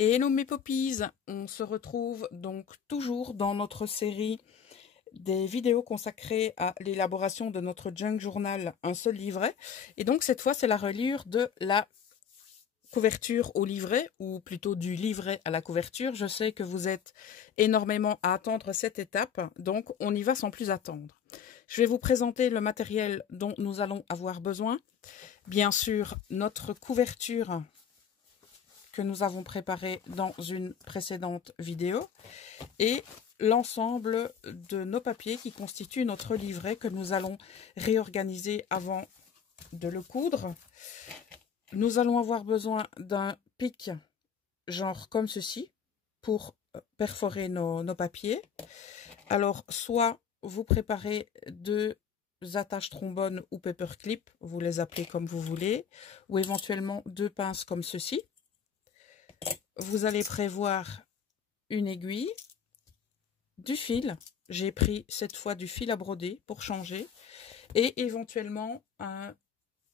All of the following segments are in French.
Et hello mes poppies, on se retrouve donc toujours dans notre série des vidéos consacrées à l'élaboration de notre junk journal, un seul livret. Et donc cette fois c'est la reliure de la couverture au livret, ou plutôt du livret à la couverture. Je sais que vous êtes énormément à attendre cette étape, donc on y va sans plus attendre. Je vais vous présenter le matériel dont nous allons avoir besoin. Bien sûr, notre couverture que nous avons préparé dans une précédente vidéo et l'ensemble de nos papiers qui constituent notre livret que nous allons réorganiser avant de le coudre. Nous allons avoir besoin d'un pic genre comme ceci pour perforer nos papiers. Alors soit vous préparez deux attaches trombone ou paperclip, vous les appelez comme vous voulez, ou éventuellement deux pinces comme ceci. Vous allez prévoir une aiguille, du fil, j'ai pris cette fois du fil à broder pour changer, et éventuellement un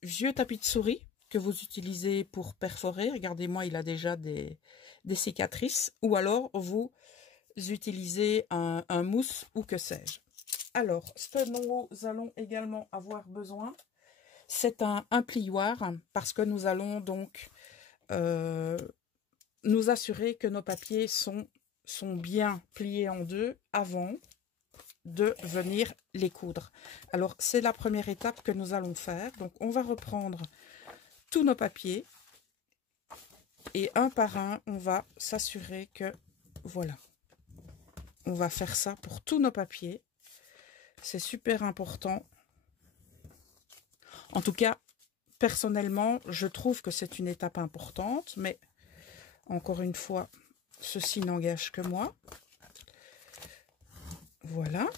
vieux tapis de souris que vous utilisez pour perforer. Regardez-moi, il a déjà des cicatrices, ou alors vous utilisez un mousse ou que sais-je. Alors, ce que nous allons également avoir besoin, c'est un plioir, parce que nous allons donc nous assurer que nos papiers sont bien pliés en deux avant de venir les coudre. Alors, c'est la première étape que nous allons faire. Donc, on va reprendre tous nos papiers et un par un, on va s'assurer que, voilà, on va faire ça pour tous nos papiers. C'est super important. En tout cas, personnellement, je trouve que c'est une étape importante, mais encore une fois, ceci n'engage que moi. Voilà.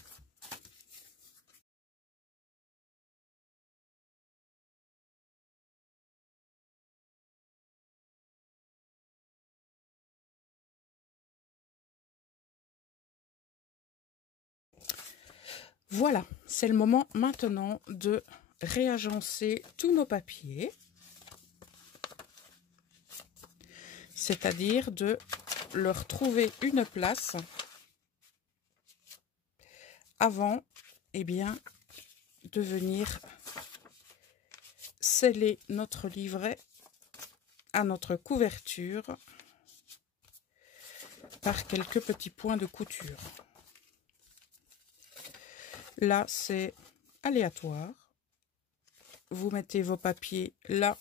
Voilà, c'est le moment maintenant de réagencer tous nos papiers. C'est-à-dire de leur trouver une place avant, eh bien, de venir sceller notre livret à notre couverture par quelques petits points de couture. Là, c'est aléatoire. Vous mettez vos papiers là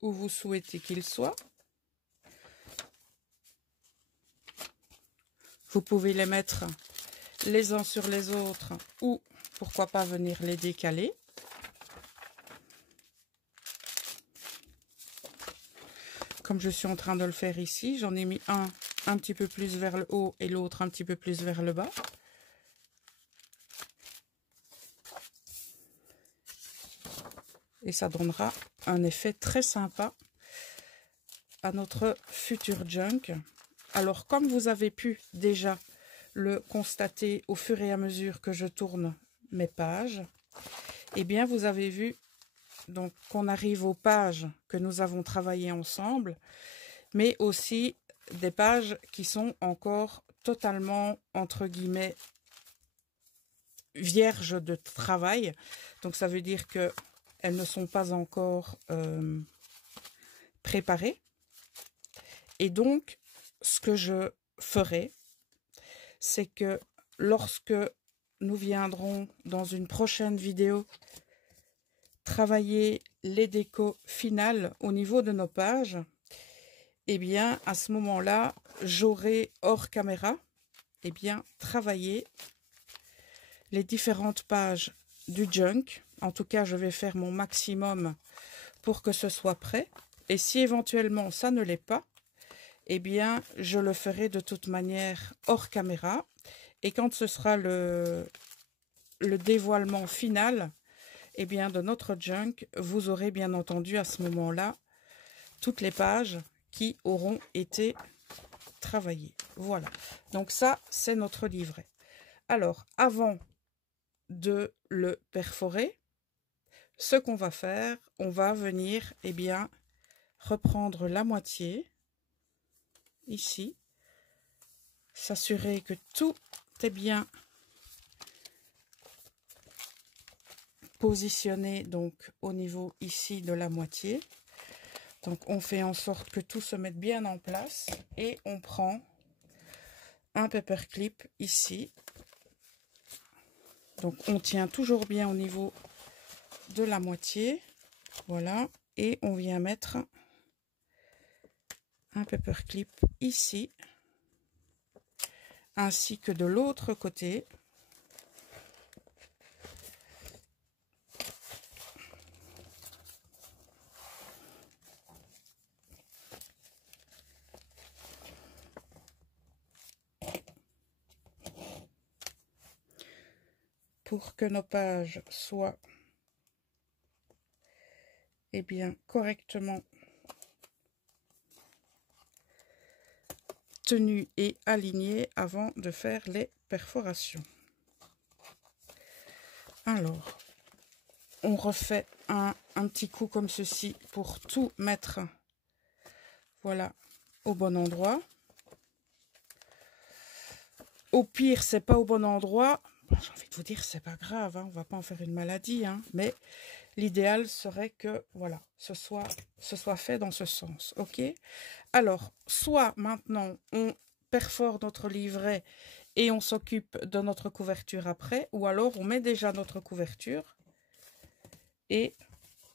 où vous souhaitez qu'ils soient. Vous pouvez les mettre les uns sur les autres ou pourquoi pas venir les décaler. Comme je suis en train de le faire ici, j'en ai mis un petit peu plus vers le haut et l'autre un petit peu plus vers le bas. Et ça donnera un effet très sympa à notre futur junk. Alors, comme vous avez pu déjà le constater au fur et à mesure que je tourne mes pages, eh bien, vous avez vu donc qu'on arrive aux pages que nous avons travaillées ensemble, mais aussi des pages qui sont encore totalement, entre guillemets, vierges de travail. Donc, ça veut dire que elles ne sont pas encore préparées. Et donc, ce que je ferai, c'est que lorsque nous viendrons dans une prochaine vidéo travailler les décos finales au niveau de nos pages, eh bien, à ce moment-là, j'aurai hors caméra, eh bien, travaillé les différentes pages du junk. En tout cas, je vais faire mon maximum pour que ce soit prêt. Et si éventuellement ça ne l'est pas, eh bien, je le ferai de toute manière hors caméra. Et quand ce sera le dévoilement final, eh bien, de notre junk, vous aurez bien entendu à ce moment-là toutes les pages qui auront été travaillées. Voilà. Donc ça, c'est notre livret. Alors, avant de le perforer, ce qu'on va faire, on va venir, eh bien, reprendre la moitié ici. S'assurer que tout est bien positionné, donc au niveau ici de la moitié. Donc on fait en sorte que tout se mette bien en place et on prend un paperclip ici. Donc on tient toujours bien au niveau de la moitié, voilà, et on vient mettre un paperclip ici, ainsi que de l'autre côté. Pour que nos pages soient bien correctement tenues et alignées avant de faire les perforations. Alors, on refait un petit coup comme ceci pour tout mettre, voilà, au bon endroit. Au pire, c'est pas au bon endroit. J'ai envie de vous dire, c'est pas grave, hein, on va pas en faire une maladie, hein, mais l'idéal serait que, voilà, ce soit fait dans ce sens, ok? Alors, soit maintenant, on perfore notre livret et on s'occupe de notre couverture après, ou alors on met déjà notre couverture et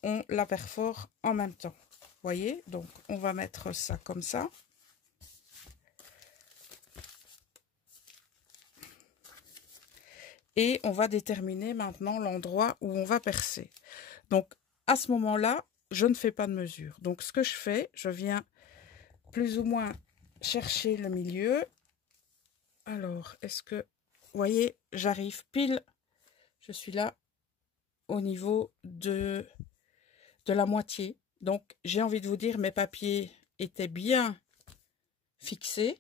on la perfore en même temps. Voyez, donc on va mettre ça comme ça. Et on va déterminer maintenant l'endroit où on va percer. Donc, à ce moment-là, je ne fais pas de mesure. Donc, ce que je fais, je viens plus ou moins chercher le milieu. Alors, est-ce que, vous voyez, j'arrive pile, je suis là au niveau de la moitié. Donc, j'ai envie de vous dire, mes papiers étaient bien fixés.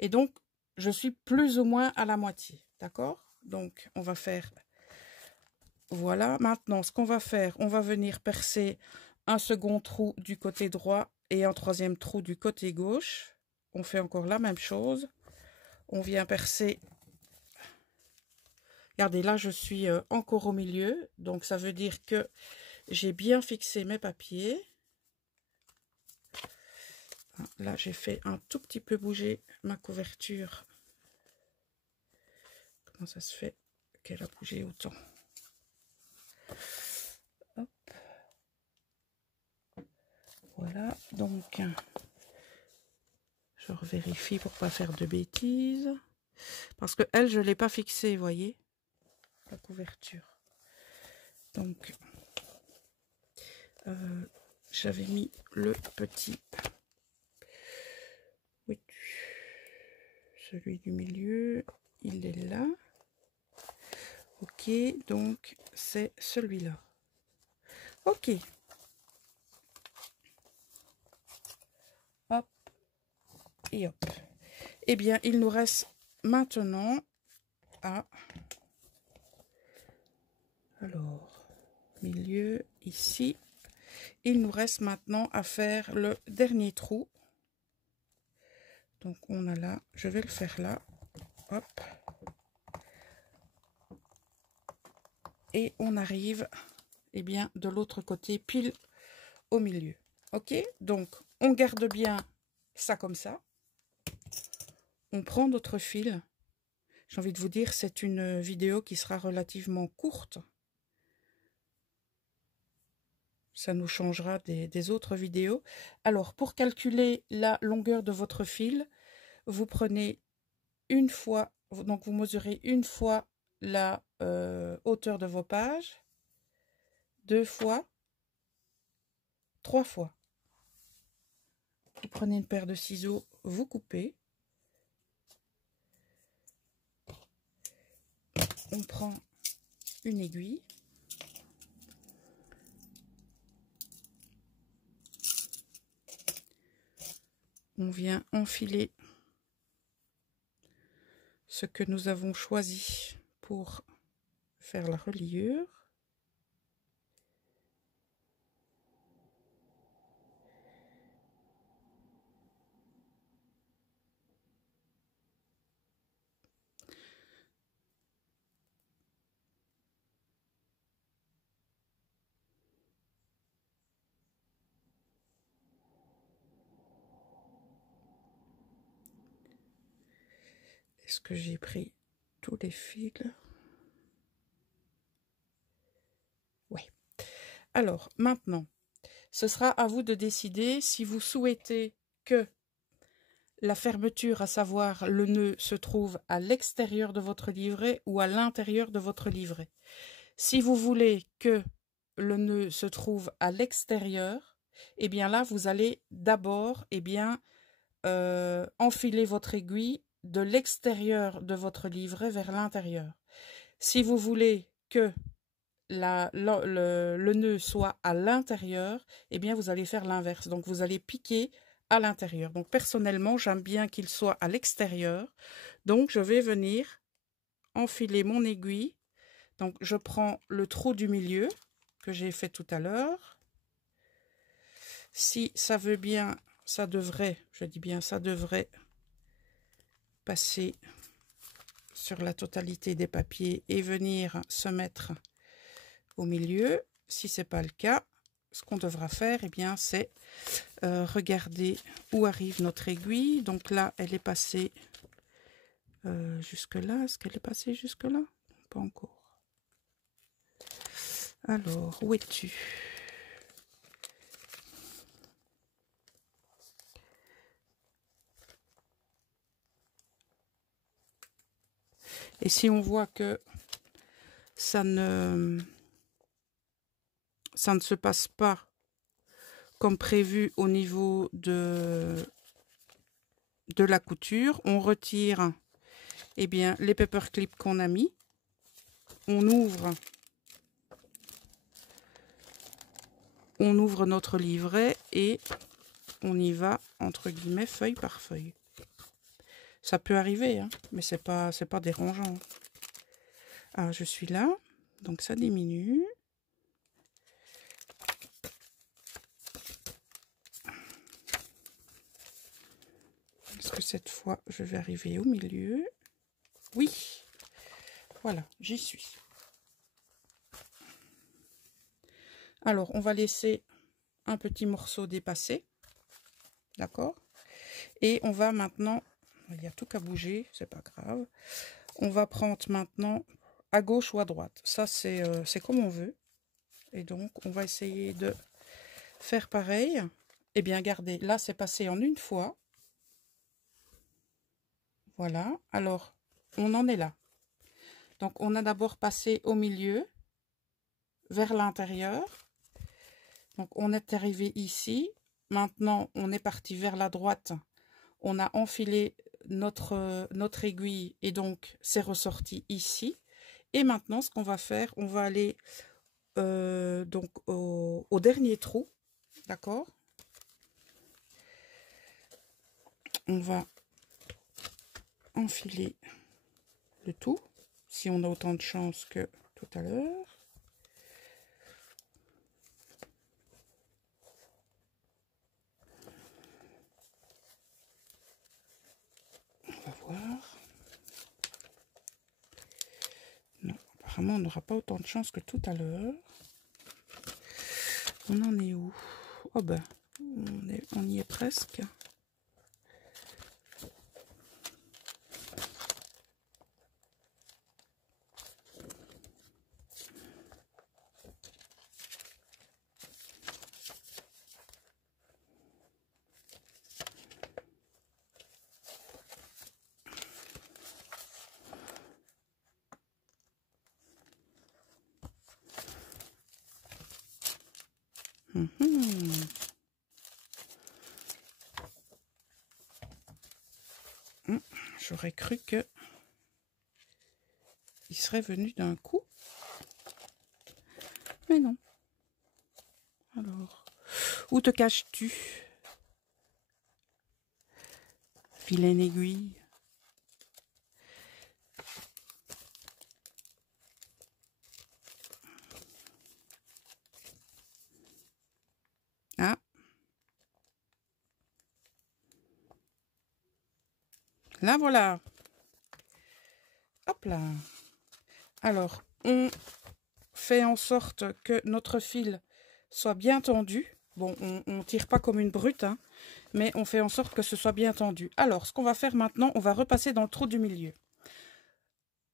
Et donc, je suis plus ou moins à la moitié. D'accord? Donc, on va faire... Voilà. Maintenant, ce qu'on va faire, on va venir percer un second trou du côté droit et un troisième trou du côté gauche. On fait encore la même chose. On vient percer. Regardez, là, je suis encore au milieu. Donc, ça veut dire que j'ai bien fixé mes papiers. Là, j'ai fait un tout petit peu bouger ma couverture. Comment ça se fait qu'elle a bougé autant? Hop. Voilà, donc je revérifie pour pas faire de bêtises. Parce que elle, je ne l'ai pas fixée, vous voyez, la couverture. Donc, j'avais mis le petit... Oui, celui du milieu, il est là. Ok, donc c'est celui-là. Ok. Hop. Et hop. Eh bien, il nous reste maintenant à... Alors, milieu, ici. Il nous reste maintenant à faire le dernier trou. Donc, on a là, je vais le faire là. Hop. Et on arrive, eh bien, de l'autre côté, pile au milieu. Ok, donc on garde bien ça comme ça. On prend notre fil. J'ai envie de vous dire, c'est une vidéo qui sera relativement courte. Ça nous changera des autres vidéos. Alors, pour calculer la longueur de votre fil, vous prenez une fois, donc vous mesurez une fois la hauteur de vos pages, 2 fois, 3 fois. Vous prenez une paire de ciseaux, vous coupez. On prend une aiguille. On vient enfiler ce que nous avons choisi pour faire la reliure. Est-ce que j'ai pris tous les fils? Oui. Alors, maintenant, ce sera à vous de décider si vous souhaitez que la fermeture, à savoir le nœud, se trouve à l'extérieur de votre livret ou à l'intérieur de votre livret. Si vous voulez que le nœud se trouve à l'extérieur, eh bien là, vous allez d'abord enfiler votre aiguille de l'extérieur de votre livret vers l'intérieur. Si vous voulez que le nœud soit à l'intérieur, eh bien vous allez faire l'inverse. Donc vous allez piquer à l'intérieur. Donc personnellement, j'aime bien qu'il soit à l'extérieur. Donc je vais venir enfiler mon aiguille. Donc je prends le trou du milieu que j'ai fait tout à l'heure. Si ça veut bien, ça devrait, je dis bien ça devrait passer sur la totalité des papiers et venir se mettre au milieu. Si ce n'est pas le cas, ce qu'on devra faire, eh bien, c'est regarder où arrive notre aiguille. Donc là, elle est passée jusque là. Est-ce qu'elle est passée jusque là? Pas encore. Alors, où es-tu? Et si on voit que ça ne se passe pas comme prévu au niveau de la couture, on retire eh bien, les paperclips qu'on a mis, on ouvre notre livret et on y va entre guillemets feuille par feuille. Ça peut arriver, hein, mais c'est pas dérangeant. Ah, je suis là, donc ça diminue. Est-ce que cette fois je vais arriver au milieu? Oui, voilà, j'y suis. Alors, on va laisser un petit morceau dépasser, d'accord? Et on va maintenant, il y a tout qu'à bouger, c'est pas grave. On va prendre maintenant à gauche ou à droite. Ça, c'est comme on veut. Et donc, on va essayer de faire pareil. Eh bien, regardez, là, c'est passé en une fois. Voilà. Alors, on en est là. Donc, on a d'abord passé au milieu, vers l'intérieur. Donc, on est arrivé ici. Maintenant, on est parti vers la droite. On a enfilé notre aiguille et donc, c'est ressorti ici. Et maintenant, ce qu'on va faire, on va aller donc au dernier trou. D'accord? On va enfiler le tout, si on a autant de chance que tout à l'heure. On va voir. Non, apparemment on n'aura pas autant de chance que tout à l'heure. On en est où? Oh ben, on y est presque. J'aurais cru que il serait venu d'un coup, mais non. Alors, où te caches-tu, vilaine aiguille? Ah, là voilà. Hop là. Alors, on fait en sorte que notre fil soit bien tendu. Bon, on ne tire pas comme une brute, hein, mais on fait en sorte que ce soit bien tendu. Alors, ce qu'on va faire maintenant, on va repasser dans le trou du milieu.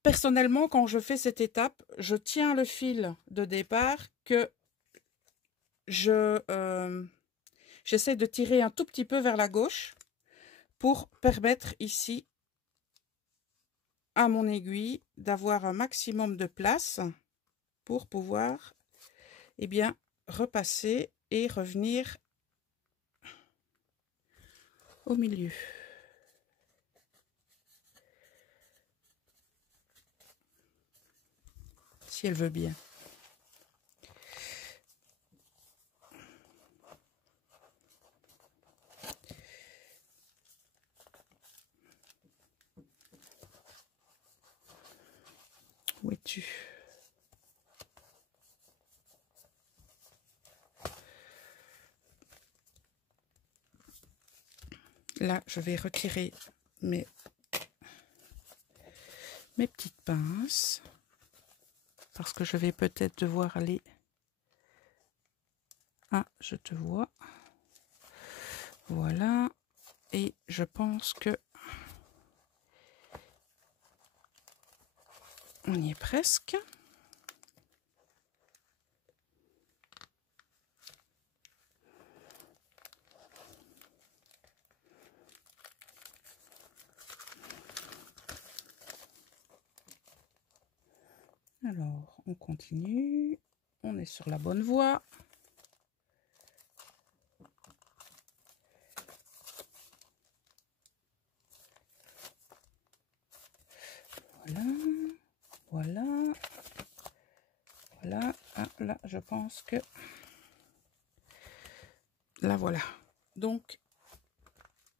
personnellement, quand je fais cette étape, je tiens le fil de départ que j'essaie de tirer un tout petit peu vers la gauche pour permettre ici à mon aiguille d'avoir un maximum de place pour pouvoir repasser et revenir au milieu. Si elle veut bien. Où es-tu? Là, je vais retirer mes petites pinces parce que je vais peut-être devoir aller... Ah, je te vois. Voilà. Et je pense que on y est presque. Alors, on continue. On est sur la bonne voie. Voilà. Voilà. Voilà. Ah, là, je pense que... Là, voilà. Donc,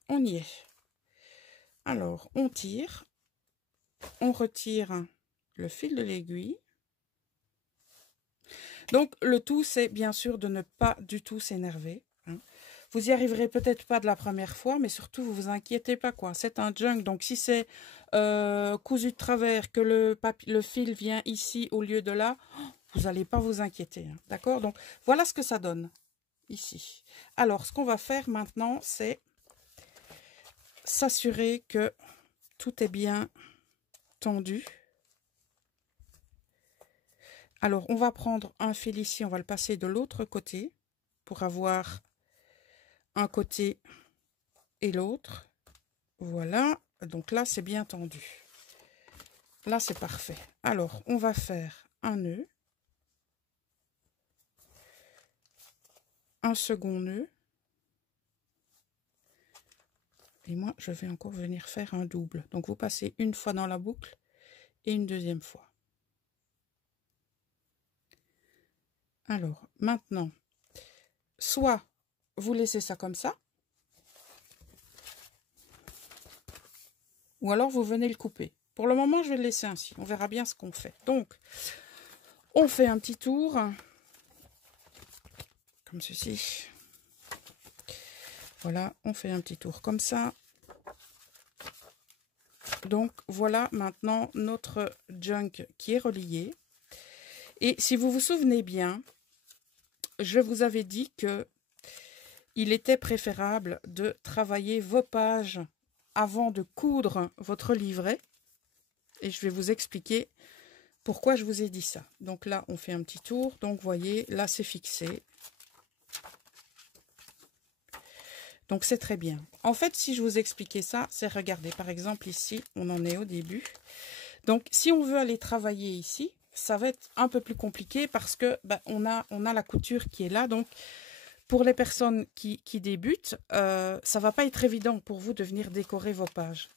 on y est. Alors, on tire. On retire le fil de l'aiguille. Donc, le tout, c'est bien sûr de ne pas du tout s'énerver. Hein. Vous y arriverez peut-être pas de la première fois, mais surtout, vous vous inquiétez pas, quoi. C'est un junk, donc si c'est cousu de travers, que le fil vient ici au lieu de là, vous n'allez pas vous inquiéter. Hein. D'accord? Donc, voilà ce que ça donne ici. Alors, ce qu'on va faire maintenant, c'est s'assurer que tout est bien tendu. Alors, on va prendre un fil ici, on va le passer de l'autre côté pour avoir un côté et l'autre. Voilà, donc là, c'est bien tendu. Là, c'est parfait. Alors, on va faire un nœud, un second nœud. Et moi, je vais encore venir faire un double. Donc, vous passez une fois dans la boucle et une deuxième fois. Alors, maintenant, soit vous laissez ça comme ça, ou alors vous venez le couper. Pour le moment, je vais le laisser ainsi. On verra bien ce qu'on fait. Donc, on fait un petit tour, comme ceci. Voilà, on fait un petit tour comme ça. Donc, voilà maintenant notre junk qui est relié. Et si vous vous souvenez bien, je vous avais dit que il était préférable de travailler vos pages avant de coudre votre livret. Et je vais vous expliquer pourquoi je vous ai dit ça. Donc là, on fait un petit tour. Donc, vous voyez, là, c'est fixé. Donc, c'est très bien. En fait, si je vous expliquais ça, c'est, regardez, par exemple, ici, on en est au début. Donc, si on veut aller travailler ici, ça va être un peu plus compliqué parce que on a la couture qui est là. Donc, pour les personnes qui débutent, ça ne va pas être évident pour vous de venir décorer vos pages.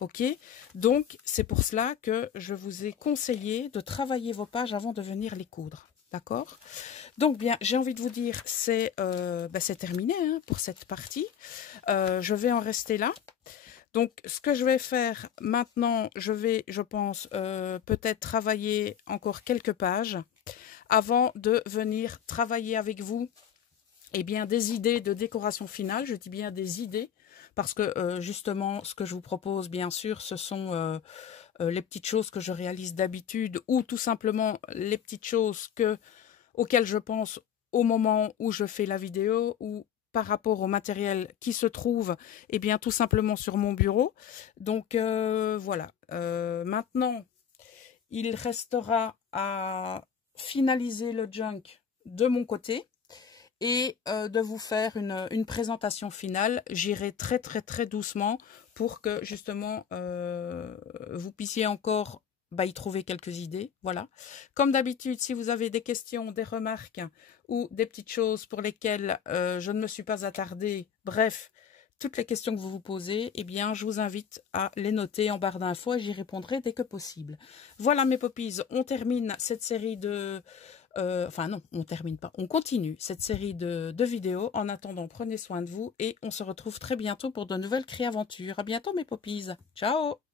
Ok? Donc, c'est pour cela que je vous ai conseillé de travailler vos pages avant de venir les coudre. D'accord? Donc, bien, j'ai envie de vous dire, c'est terminé hein, pour cette partie. Je vais en rester là. Donc, ce que je vais faire maintenant, je vais, je pense, peut-être travailler encore quelques pages avant de venir travailler avec vous des idées de décoration finale. Je dis bien des idées parce que justement, ce que je vous propose, bien sûr, ce sont les petites choses que je réalise d'habitude ou tout simplement les petites choses auxquelles je pense au moment où je fais la vidéo ou par rapport au matériel qui se trouve tout simplement sur mon bureau. Donc voilà. Maintenant, il restera à finaliser le junk de mon côté et de vous faire une présentation finale. J'irai très très très doucement pour que justement vous puissiez encore y trouver quelques idées. Voilà. Comme d'habitude, si vous avez des questions, des remarques ou des petites choses pour lesquelles je ne me suis pas attardée, bref, toutes les questions que vous vous posez, eh bien, je vous invite à les noter en barre d'infos et j'y répondrai dès que possible. Voilà mes poppies, on termine cette série de... enfin non, on termine pas, on continue cette série de vidéos. En attendant, prenez soin de vous et on se retrouve très bientôt pour de nouvelles créaventures. À bientôt mes poppies, ciao!